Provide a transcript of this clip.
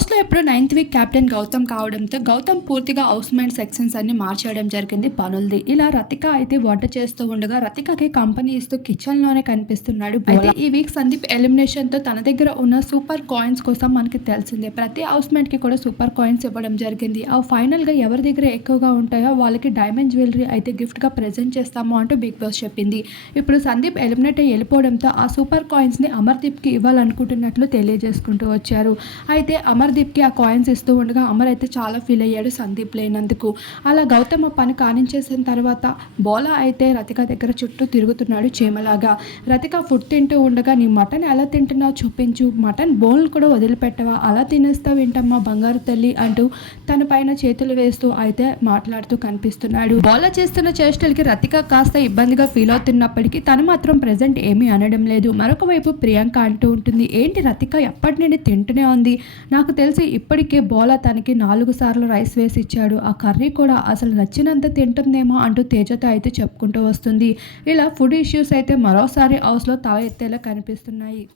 హౌస్లో ఇప్పుడు ninth week captain Gautam కావడంతో గౌతమ్ పూర్తిగా హౌస్ మైండ్ సెక్షన్స్ అన్ని మార్చేయడం జరిగింది పనులది. ఇలా రతిక అయితే వంట చేస్తూ ఉండగా రతికకి కంపెనీ ఇస్తూ కిచెన్లోనే కనిపిస్తున్నాడు అయితే ఈ వీక్ సందీప్ ఎలిమినేషన్తో తన దగ్గర ఉన్న సూపర్ కాయిన్స్ కోసం మనకి తెలిసిందే. ప్రతి హౌస్ మేట్కి కూడా సూపర్ కాయిన్స్ ఇవ్వడం జరిగింది. ఆ ఫైనల్గా ఎవరి దగ్గర ఎక్కువగా ఉంటాయో వాళ్ళకి డైమండ్ జ్యువెలరీ అయితే గిఫ్ట్గా ప్రెజెంట్ చేస్తాము అంటూ బిగ్ బాస్ చెప్పింది. ఇప్పుడు సందీప్ ఎలిమినేట్ అయ్యి వెళ్ళిపోవడంతో ఆ సూపర్ కాయిన్స్ని అమర్దీప్కి ఇవ్వాలనుకుంటున్నట్లు తెలియజేసుకుంటూ వచ్చారు. అయితే అమర్దీప్కి ఆ కాయిన్స్ ఇస్తూ ఉండగా అమర్ అయితే చాలా ఫీల్ అయ్యాడు సందీప్ లేనందుకు. అలా గౌతమ్ ఆ పని కానించేసిన తర్వాత బోలా అయితే రతిక దగ్గర చుట్టూ తిరుగుతున్నాడు చీమలాగా. రతిక ఫుడ్ తింటూ ఉండగా నీ మటన్ ఎలా తింటున్నావు చూపించు. మటన్ బోన్లు కూడా వదిలిపెట్టవా? అలా తినేస్తావు ఏంటమ్మా బంగారు తల్లి? అంటూ తన పైన చేతులు వేస్తూ అయితే మాట్లాడుతూ కనిపిస్తున్నాడు. బోలా చేస్తున్న చేష్టలకి రతిక కాస్త ఇబ్బందిగా ఫీల్ అవుతున్నప్పటికీ తను మాత్రం ప్రజెంట్ ఏమీ అనడం లేదు. మరొక వైపు ప్రియాంక అంటూ ఉంటుంది ఏంటి రతిక ఎప్పటి నుండి తింటూనే ఉంది? నాకు తెలిసి ఇప్పటికే బోలా తనకి నాలుగు సార్లు రైస్ వేసి ఇచ్చాడు ఆ కర్రీ కూడా అసలు నచ్చినంత తింటుందేమో అంటూ తేజతో అయితే చెప్పుకుంటూ వస్తుంది. ఇలా ఫుడ్ ఇష్యూస్ అయితే మరోసారి హౌస్లో తల ఎత్తేలా కనిపిస్తున్నాయి.